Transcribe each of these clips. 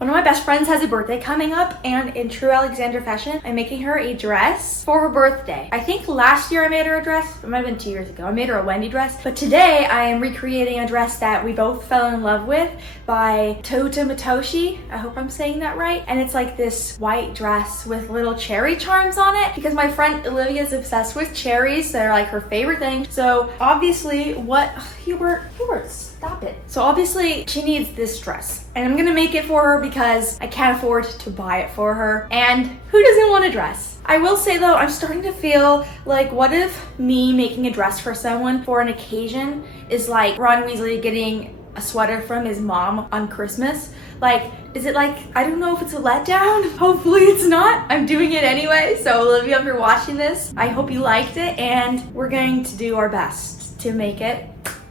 One of my best friends has a birthday coming up, and in true Alexandra fashion, I'm making her a dress for her birthday. I think last year I made her a dress. It might have been 2 years ago. I made her a Wendy dress. But today I am recreating a dress that we both fell in love with by Teuta Matoshi. I hope I'm saying that right. And it's like this white dress with little cherry charms on it because my friend Olivia is obsessed with cherries. They're like her favorite thing. So obviously Hubert, stop it. So obviously she needs this dress and I'm gonna make it for her because I can't afford to buy it for her. And who doesn't want a dress? I will say though, I'm starting to feel like, what if me making a dress for someone for an occasion is like Ron Weasley getting a sweater from his mom on Christmas? Like, is it like, I don't know if it's a letdown. Hopefully it's not. I'm doing it anyway. So Olivia, if you're watching this, I hope you liked it and we're going to do our best to make it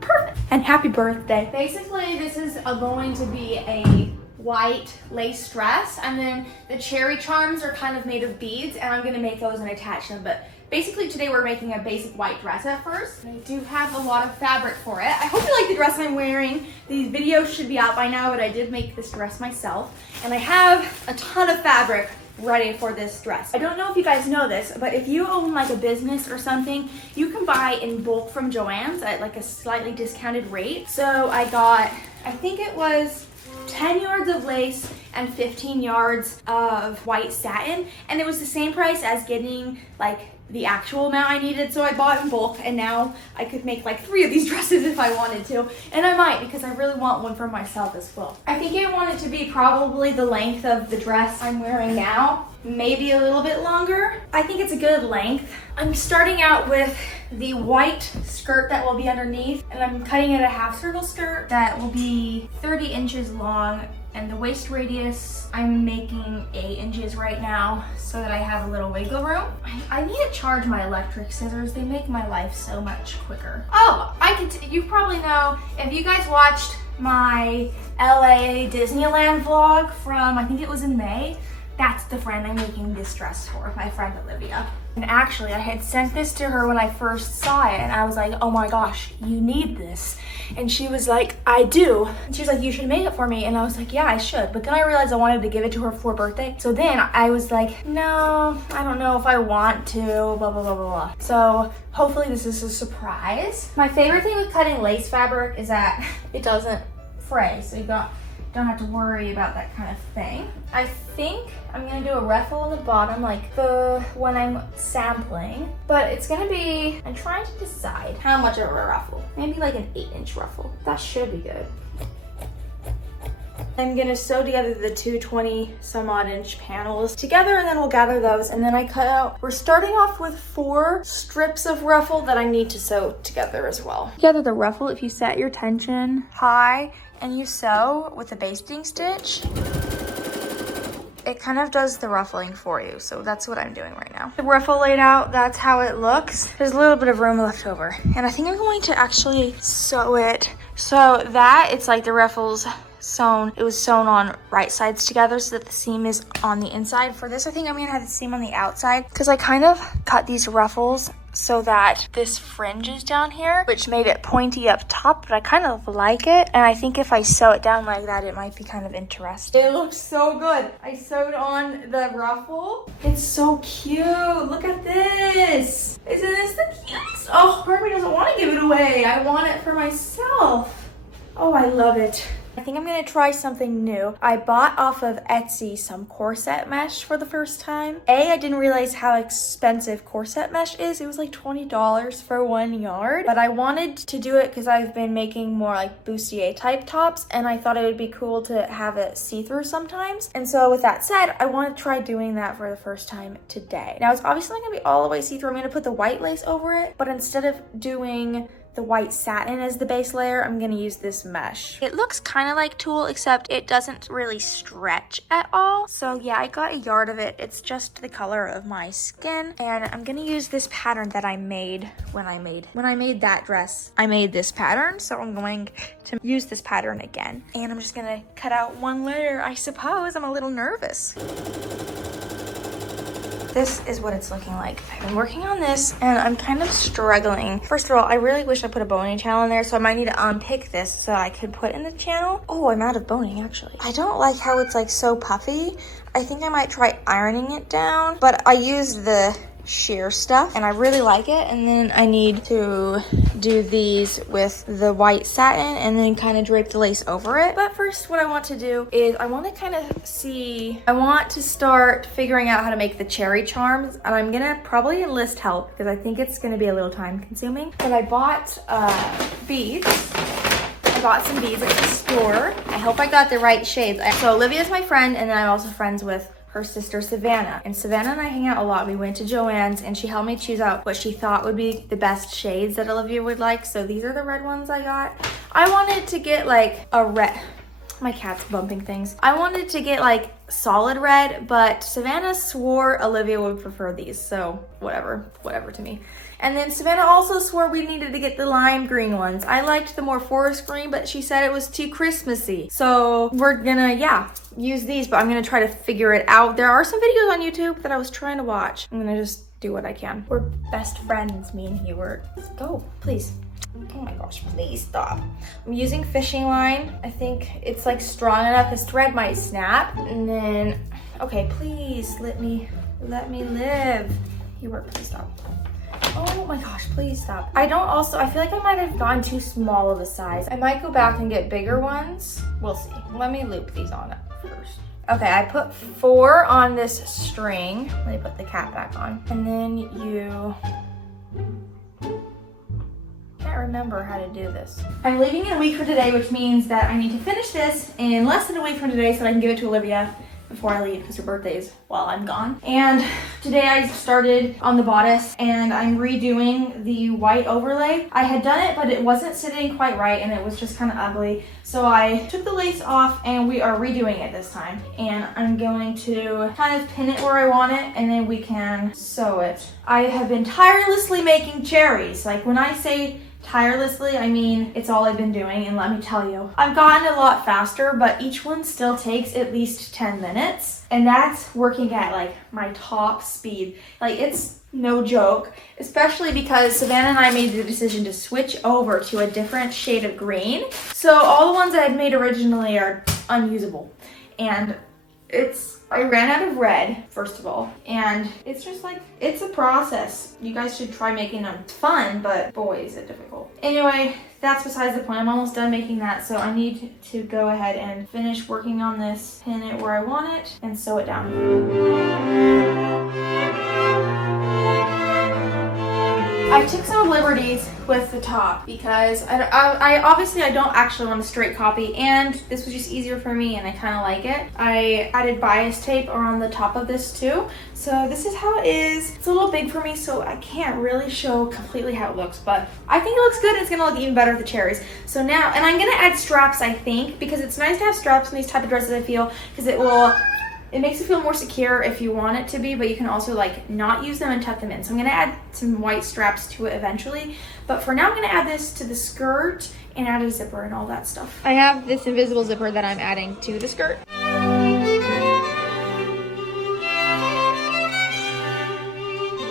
perfect. And happy birthday. Basically, this is going to be a white lace dress, and then the cherry charms are kind of made of beads, and I'm gonna make those and attach them. But basically today we're making a basic white dress at first. I do have a lot of fabric for it. I hope you like the dress I'm wearing. These videos should be out by now, but I did make this dress myself, and I have a ton of fabric ready for this dress. I don't know if you guys know this, but if you own like a business or something, you can buy in bulk from Joann's at like a slightly discounted rate. So I got, I think it was 10 yards of lace and 15 yards of white satin, and it was the same price as getting like the actual amount I needed. So I bought in bulk, and now I could make like 3 of these dresses if I wanted to, and I might because I really want one for myself as well. I think I want it to be probably the length of the dress I'm wearing now, maybe a little bit longer. I think it's a good length. I'm starting out with the white skirt that will be underneath, and I'm cutting it a half circle skirt that will be 30 inches long, and the waist radius I'm making 8 inches right now so that I have a little wiggle room. I need to charge my electric scissors. They make my life so much quicker. Oh, you probably know, if you guys watched my LA Disneyland vlog from, I think it was in May, that's the friend I'm making this dress for, my friend Olivia. And actually, I had sent this to her when I first saw it, and I was like, oh my gosh, you need this. And she was like, I do. And she was like, you should make it for me. And I was like, yeah, I should. But then I realized I wanted to give it to her for her birthday. So then I was like, no, I don't know if I want to, blah, blah, blah, blah, blah. So hopefully this is a surprise. My favorite thing with cutting lace fabric is that it doesn't fray. So you don't have to worry about that kind of thing. I think I'm gonna do a ruffle on the bottom, like when I'm sampling, but it's gonna be, I'm trying to decide how much of a ruffle. Maybe like an 8-inch ruffle. That should be good. I'm gonna sew together the two 20 some odd inch panels together, and then we'll gather those, and then I cut out, we're starting off with 4 strips of ruffle that I need to sew together as well. Together the ruffle, if you set your tension high and you sew with a basting stitch, it kind of does the ruffling for you. So that's what I'm doing right now. The ruffle laid out, that's how it looks. There's a little bit of room left over. And I think I'm going to actually sew it so that it's like the ruffles sewn, it was sewn on right sides together so that the seam is on the inside. For this, I think I'm gonna have the seam on the outside because I kind of cut these ruffles so that this fringe is down here, which made it pointy up top, but I kind of like it. And I think if I sew it down like that, it might be kind of interesting. It looks so good. I sewed on the ruffle. It's so cute. Look at this. Isn't this the cutest? Oh, part of me doesn't want to give it away. I want it for myself. Oh, I love it. I think I'm gonna try something new. I bought off of Etsy some corset mesh for the first time. I didn't realize how expensive corset mesh is. It was like $20 for 1 yard, but I wanted to do it because I've been making more like bustier type tops, and I thought it would be cool to have it see-through sometimes. And so with that said, I want to try doing that for the first time today. Now it's obviously not gonna be all the way see-through. I'm gonna put the white lace over it, but instead of doing the white satin as the base layer, I'm gonna use this mesh. It looks kind of like tulle, except it doesn't really stretch at all. So yeah, I got 1 yard of it. It's just the color of my skin, and I'm gonna use this pattern that I made when I made that dress. I made this pattern, so I'm going to use this pattern again, and I'm just gonna cut out 1 layer, I suppose. I'm a little nervous. This is what it's looking like. I've been working on this and I'm kind of struggling. First of all, I really wish I put a boning channel in there, so I might need to unpick this so I could put in the channel. Oh, I'm out of boning actually. I don't like how it's like so puffy. I think I might try ironing it down, but I used the sheer stuff and I really like it. And then I need to do these with the white satin and then kind of drape the lace over it. But first, what I want to do is I want to start figuring out how to make the cherry charms, and I'm gonna probably enlist help because I think it's gonna be a little time consuming. But I bought beads. I bought some beads at the store. I hope I got the right shades. So Olivia's my friend, and then I'm also friends with her sister Savannah. And Savannah and I hang out a lot. We went to Joann's and she helped me choose out what she thought would be the best shades that Olivia would like. So these are the red ones I got. I wanted to get like a red, my cat's bumping things. I wanted to get like solid red, but Savannah swore Olivia would prefer these. So whatever to me. And then Savannah also swore we needed to get the lime green ones. I liked the more forest green, but she said it was too Christmassy. So we're gonna, use these, but I'm gonna try to figure it out. There are some videos on YouTube that I was trying to watch. I'm gonna just do what I can. We're best friends, me and you. Let's go, please. Oh my gosh, please stop. I'm using fishing line. I think it's like strong enough. This thread might snap. And then, okay, please let me live. You work, please stop. Oh my gosh, please stop. I feel like I might have gone too small of a size. I might go back and get bigger ones. We'll see. Let me loop these on first. Okay, I put 4 on this string. Let me put the cap back on. And then you... can't remember how to do this. I'm leaving it a week from today, which means that I need to finish this in less than a week from today so that I can give it to Olivia before I leave because her birthday is while I'm gone. And today I started on the bodice and I'm redoing the white overlay. I had done it, but it wasn't sitting quite right and it was just kind of ugly. So I took the lace off and we are redoing it this time. And I'm going to kind of pin it where I want it and then we can sew it. I have been tirelessly making cherries. Like when I say tirelessly, I mean, it's all I've been doing, and let me tell you, I've gotten a lot faster, but each one still takes at least 10 minutes, and that's working at like my top speed. Like it's no joke, especially because Savannah and I made the decision to switch over to a different shade of green. So all the ones I had made originally are unusable, and I ran out of red, first of all, and it's just like, it's a process. You guys should try making them. It's fun, but boy, is it difficult. Anyway, that's besides the point. I'm almost done making that, so I need to go ahead and finish working on this, pin it where I want it, and sew it down. I took some liberties with the top because I obviously I don't actually want a straight copy, and this was just easier for me and I kind of like it. I added bias tape around the top of this too. So this is how it is. It's a little big for me, so I can't really show completely how it looks, but I think it looks good. It's gonna look even better with the cherries. So now, and I'm gonna add straps, I think, because it's nice to have straps in these type of dresses, I feel, because it makes it feel more secure if you want it to be, but you can also like not use them and tuck them in. So I'm gonna add some white straps to it eventually. But for now, I'm gonna add this to the skirt and add a zipper and all that stuff. I have this invisible zipper that I'm adding to the skirt.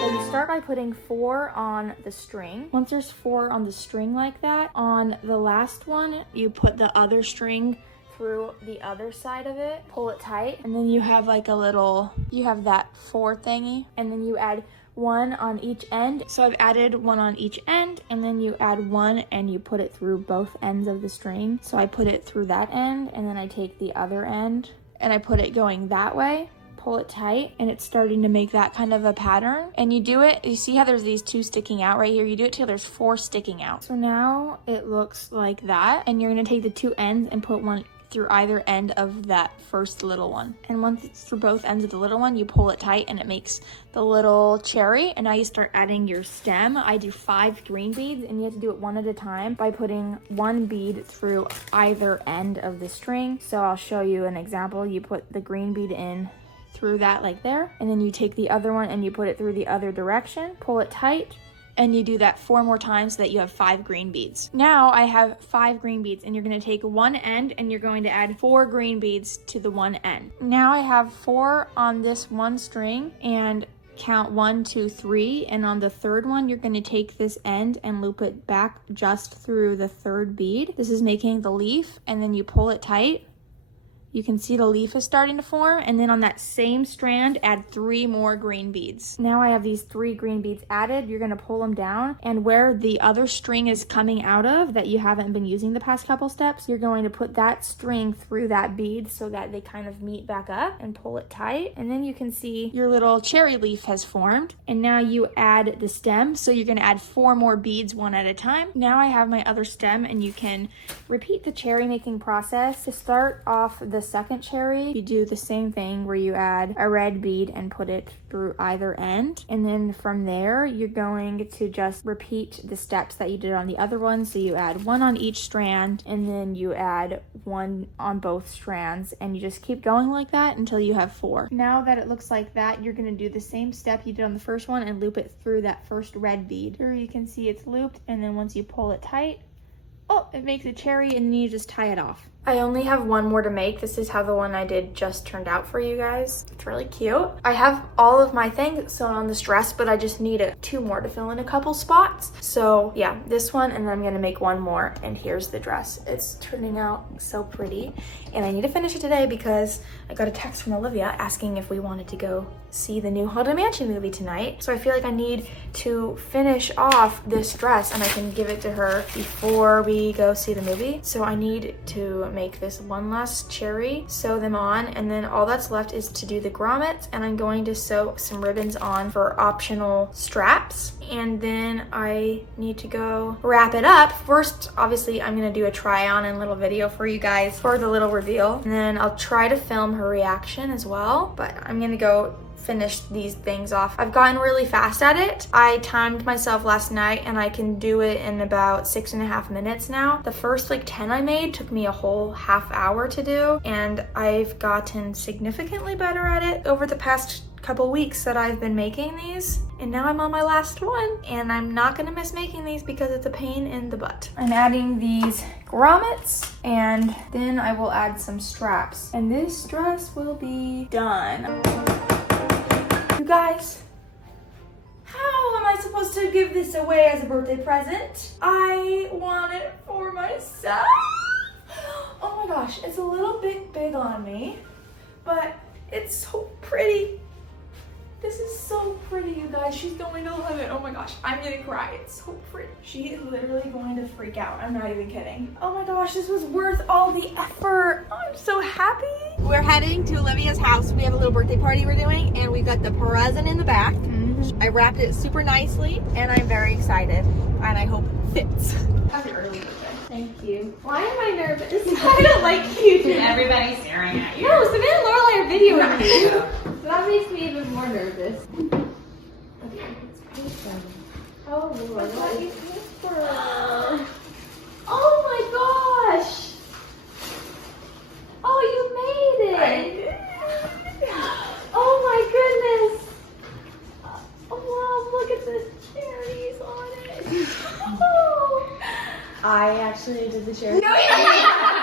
So you start by putting 4 on the string. Once there's 4 on the string like that, on the last one, you put the other string through the other side of it, pull it tight, and then you have like you have that 4 thingy, and then you add 1 on each end. So I've added 1 on each end, and then you add 1 and you put it through both ends of the string. So I put it through that end, and then I take the other end and I put it going that way, pull it tight, and it's starting to make that kind of a pattern. And you do it, you see how there's these 2 sticking out right here? You do it till there's 4 sticking out. So now it looks like that, and you're gonna take the 2 ends and put 1 through either end of that first little one. And once it's through both ends of the little one, you pull it tight and it makes the little cherry. And now you start adding your stem. I do 5 green beads, and you have to do it 1 at a time by putting 1 bead through either end of the string. So I'll show you an example. You put the green bead in through that like there, and then you take the other one and you put it through the other direction, pull it tight, and you do that 4 more times so that you have 5 green beads. Now I have 5 green beads, and you're gonna take 1 end and you're going to add 4 green beads to the 1 end. Now I have 4 on this 1 string, and count 1, 2, 3, and on the third one you're going to take this end and loop it back just through the third bead. This is making the leaf, and then you pull it tight. You can see the leaf is starting to form, and then on that same strand, add 3 more green beads. Now I have these 3 green beads added. You're gonna pull them down, and where the other string is coming out of that you haven't been using the past couple steps, you're going to put that string through that bead so that they kind of meet back up and pull it tight. And then you can see your little cherry leaf has formed. And now you add the stem, so you're gonna add 4 more beads one at a time. Now I have my other stem, and you can repeat the cherry making process. To start off the second cherry, you do the same thing where you add a red bead and put it through either end, and then from there you're going to just repeat the steps that you did on the other one. So you add 1 on each strand, and then you add 1 on both strands, and you just keep going like that until you have 4. Now that it looks like that, you're going to do the same step you did on the first one and loop it through that first red bead. Here you can see it's looped, and then once you pull it tight, oh, it makes a cherry, and then you just tie it off. I only have 1 more to make. This is how the one I did just turned out for you guys. It's really cute. I have all of my things sewn on this dress, but I just need 2 more to fill in a couple spots. So yeah, this one, and then I'm gonna make 1 more, and here's the dress. It's turning out so pretty, and I need to finish it today because I got a text from Olivia asking if we wanted to go see the new Haunted Mansion movie tonight. So I feel like I need to finish off this dress, and I can give it to her before we go see the movie. So I need to make this one last cherry, sew them on, and then all that's left is to do the grommets, and I'm going to sew some ribbons on for optional straps, and then I need to go wrap it up. First, obviously, I'm gonna do a try on and little video for you guys for the little reveal, and then I'll try to film her reaction as well, but I'm gonna go finish these things off. I've gotten really fast at it. I timed myself last night, and I can do it in about 6.5 minutes now. The first like 10 I made took me a whole half hour to do, and I've gotten significantly better at it over the past couple weeks that I've been making these, and now I'm on my last one, and I'm not gonna miss making these because it's a pain in the butt. I'm adding these grommets, and then I will add some straps, and this dress will be done. You guys, how am I supposed to give this away as a birthday present? I want it for myself. Oh my gosh, it's a little bit big on me, but it's so pretty. This is so pretty, you guys. She's going to love it. Oh my gosh, I'm gonna cry. It's so pretty. She is literally going to freak out. I'm not even kidding. Oh my gosh, this was worth all the effort. Oh, I'm so happy. We're heading to Olivia's house. We have a little birthday party we're doing, and we've got the present in the back. I wrapped it super nicely, and I'm very excited, and I hope it fits. Happy early birthday. Thank you. Why am I nervous? I don't like you. Everybody's staring at you. No, Savannah and Lorelai are videoing me. So that makes me even more nervous. Oh Lord, what is paper? Oh my gosh! Oh, you made it! Oh my goodness! Oh wow, look at the cherries on it! Oh. I actually did the cherry. No, you didn't!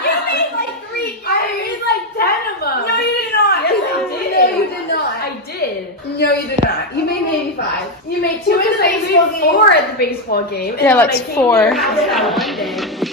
You made like 3! I made like 10 of them. No, you did not! Yes, I did. No, you did not! I did. No, you did not. You made maybe 5. You made 2 Two in the baseball game. 4 at the baseball game. Yeah, and that's when I came 4. here, I did on one day.